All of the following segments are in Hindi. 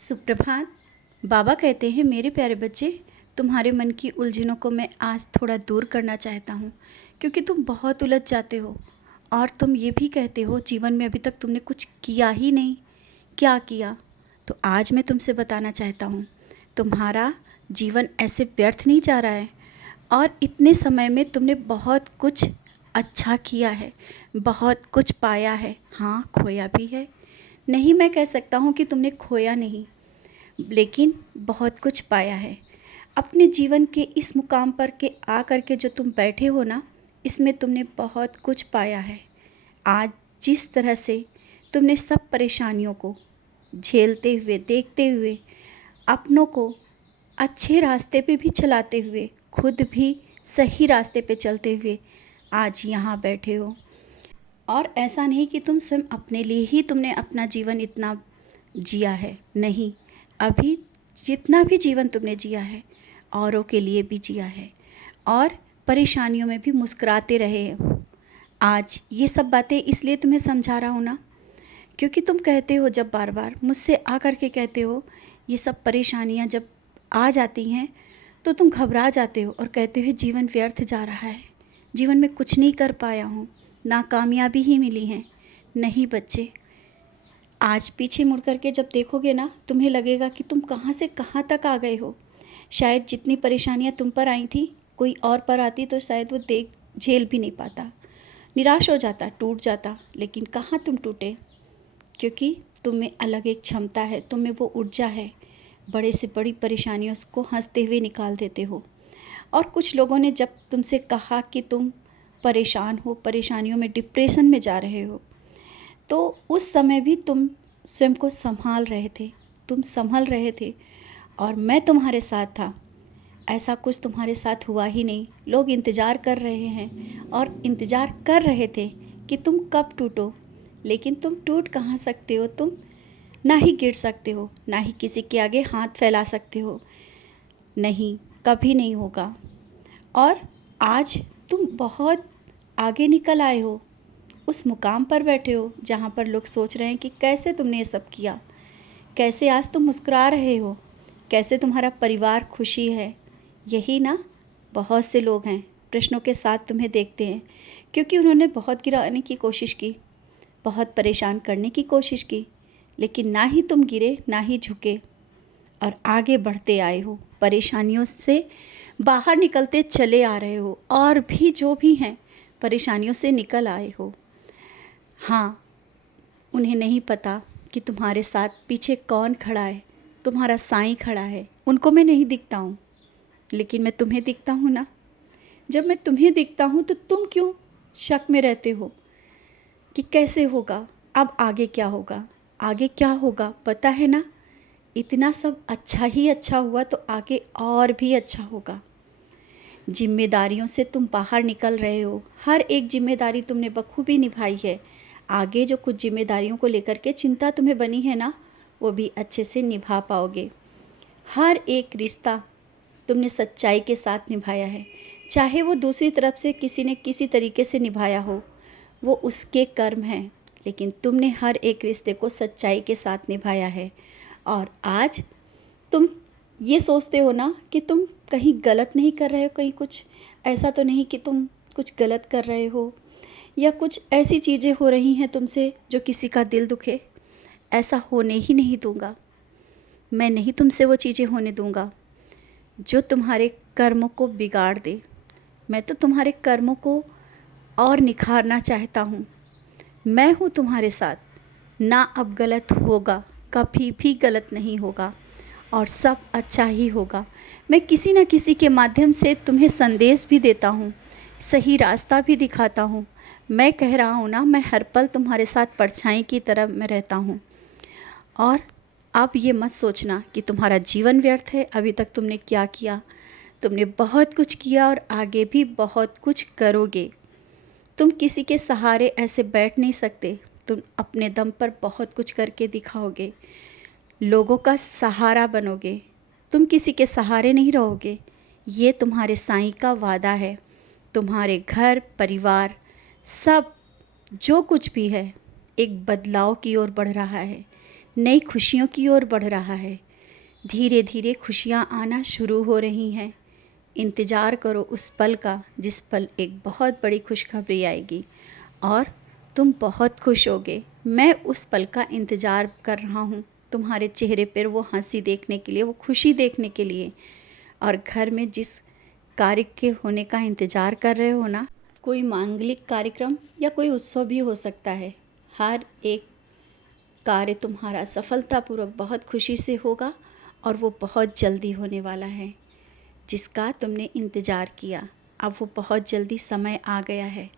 सुप्रभात। बाबा कहते हैं, मेरे प्यारे बच्चे, तुम्हारे मन की उलझनों को मैं आज थोड़ा दूर करना चाहता हूँ, क्योंकि तुम बहुत उलझ जाते हो। और तुम ये भी कहते हो जीवन में अभी तक तुमने कुछ किया ही नहीं। क्या किया? तो आज मैं तुमसे बताना चाहता हूँ, तुम्हारा जीवन ऐसे व्यर्थ नहीं जा रहा है। और इतने समय में तुमने बहुत कुछ अच्छा किया है, बहुत कुछ पाया है। हाँ, खोया भी है। नहीं, मैं कह सकता हूँ कि तुमने खोया नहीं, लेकिन बहुत कुछ पाया है। अपने जीवन के इस मुकाम पर के आ कर के जो तुम बैठे हो ना, इसमें तुमने बहुत कुछ पाया है। आज जिस तरह से तुमने सब परेशानियों को झेलते हुए, देखते हुए, अपनों को अच्छे रास्ते पे भी चलाते हुए, खुद भी सही रास्ते पे चलते हुए आज यहाँ बैठे हो। और ऐसा नहीं कि तुम स्वयं अपने लिए ही तुमने अपना जीवन इतना जिया है, नहीं। अभी जितना भी जीवन तुमने जिया है, औरों के लिए भी जिया है, और परेशानियों में भी मुस्कुराते रहे हो। आज ये सब बातें इसलिए तुम्हें समझा रहा हूँ ना, क्योंकि तुम कहते हो, जब बार बार मुझसे आकर के कहते हो, ये सब परेशानियाँ जब आ जाती हैं तो तुम घबरा जाते हो और कहते हो जीवन व्यर्थ जा रहा है, जीवन में कुछ नहीं कर पाया हूँ, नाकामयाबी ही मिली है। नहीं बच्चे, आज पीछे मुड़ कर के जब देखोगे ना, तुम्हें लगेगा कि तुम कहाँ से कहाँ तक आ गए हो। शायद जितनी परेशानियाँ तुम पर आई थी, कोई और पर आती तो शायद वो देख झेल भी नहीं पाता, निराश हो जाता, टूट जाता। लेकिन कहाँ तुम टूटे, क्योंकि तुम में अलग एक क्षमता है, तुम में वो ऊर्जा है। बड़े से बड़ी परेशानियों को हंसते हुए निकाल देते हो। और कुछ लोगों ने जब तुमसे कहा कि तुम परेशान हो, परेशानियों में, डिप्रेशन में जा रहे हो, तो उस समय भी तुम स्वयं को संभाल रहे थे, तुम संभल रहे थे, और मैं तुम्हारे साथ था। ऐसा कुछ तुम्हारे साथ हुआ ही नहीं। लोग इंतज़ार कर रहे हैं और इंतज़ार कर रहे थे कि तुम कब टूटो, लेकिन तुम टूट कहाँ सकते हो। तुम ना ही गिर सकते हो, ना ही किसी के आगे हाथ फैला सकते हो। नहीं, कभी नहीं होगा। और आज तुम बहुत आगे निकल आए हो, उस मुकाम पर बैठे हो जहाँ पर लोग सोच रहे हैं कि कैसे तुमने ये सब किया, कैसे आज तुम मुस्कुरा रहे हो, कैसे तुम्हारा परिवार खुशी है। यही ना, बहुत से लोग हैं प्रश्नों के साथ तुम्हें देखते हैं, क्योंकि उन्होंने बहुत गिराने की कोशिश की, बहुत परेशान करने की कोशिश की, लेकिन ना ही तुम गिरे, ना ही झुके, और आगे बढ़ते आए हो, परेशानियों से बाहर निकलते चले आ रहे हो। और भी जो भी हैं, परेशानियों से निकल आए हो। हाँ, उन्हें नहीं पता कि तुम्हारे साथ पीछे कौन खड़ा है, तुम्हारा साईं खड़ा है। उनको मैं नहीं दिखता हूँ, लेकिन मैं तुम्हें दिखता हूँ ना। जब मैं तुम्हें दिखता हूँ तो तुम क्यों शक में रहते हो कि कैसे होगा, अब आगे क्या होगा, आगे क्या होगा। पता है ना, इतना सब अच्छा ही अच्छा हुआ तो आगे और भी अच्छा होगा। जिम्मेदारियों से तुम बाहर निकल रहे हो, हर एक जिम्मेदारी तुमने बखूबी निभाई है। आगे जो कुछ जिम्मेदारियों को लेकर के चिंता तुम्हें बनी है ना, वो भी अच्छे से निभा पाओगे। हर एक रिश्ता तुमने सच्चाई के साथ निभाया है, चाहे वो दूसरी तरफ से किसी ने किसी तरीके से निभाया हो, वो उसके कर्म हैं, लेकिन तुमने हर एक रिश्ते को सच्चाई के साथ निभाया है। और आज तुम ये सोचते हो ना कि तुम कहीं गलत नहीं कर रहे हो, कहीं कुछ ऐसा तो नहीं कि तुम कुछ गलत कर रहे हो, या कुछ ऐसी चीज़ें हो रही हैं तुमसे जो किसी का दिल दुखे। ऐसा होने ही नहीं दूंगा। मैं नहीं तुमसे वो चीज़ें होने दूंगा जो तुम्हारे कर्मों को बिगाड़ दे। मैं तो तुम्हारे कर्मों को और निखारना चाहता हूँ। मैं हूँ तुम्हारे साथ। ना अब गलत होगा, कभी भी गलत नहीं होगा, और सब अच्छा ही होगा। मैं किसी न किसी के माध्यम से तुम्हें संदेश भी देता हूँ, सही रास्ता भी दिखाता हूँ। मैं कह रहा हूँ ना, मैं हर पल तुम्हारे साथ परछाई की तरह मैं रहता हूँ। और अब ये मत सोचना कि तुम्हारा जीवन व्यर्थ है। अभी तक तुमने क्या किया? तुमने बहुत कुछ किया और आगे भी बहुत कुछ करोगे। तुम किसी के सहारे ऐसे बैठ नहीं सकते। तुम अपने दम पर बहुत कुछ करके दिखाओगे, लोगों का सहारा बनोगे। तुम किसी के सहारे नहीं रहोगे। ये तुम्हारे साईं का वादा है। तुम्हारे घर परिवार सब जो कुछ भी है, एक बदलाव की ओर बढ़ रहा है। नई खुशियों की ओर बढ़ रहा है। धीरे धीरे खुशियाँ आना शुरू हो रही हैं। इंतज़ार करो उस पल का जिस पल एक बहुत बड़ी खुशखबरी आएगी और तुम बहुत खुश होगे। मैं उस पल का इंतज़ार कर रहा हूँ, तुम्हारे चेहरे पर वो हंसी देखने के लिए, वो खुशी देखने के लिए। और घर में जिस कार्य के होने का इंतज़ार कर रहे हो ना, कोई मांगलिक कार्यक्रम या कोई उत्सव भी हो सकता है, हर एक कार्य तुम्हारा सफलतापूर्वक बहुत खुशी से होगा और वो बहुत जल्दी होने वाला है। जिसका तुमने इंतज़ार किया, अब वो बहुत जल्दी समय आ गया है।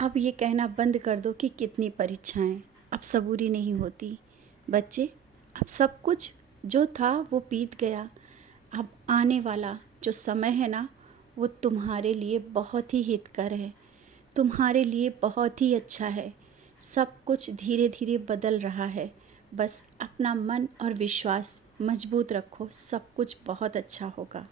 अब ये कहना बंद कर दो कि कितनी परीक्षाएं, अब सबूरी नहीं होती। बच्चे, अब सब कुछ जो था वो बीत गया। अब आने वाला जो समय है ना, वो तुम्हारे लिए बहुत ही हितकर है, तुम्हारे लिए बहुत ही अच्छा है। सब कुछ धीरे धीरे बदल रहा है। बस अपना मन और विश्वास मजबूत रखो, सब कुछ बहुत अच्छा होगा।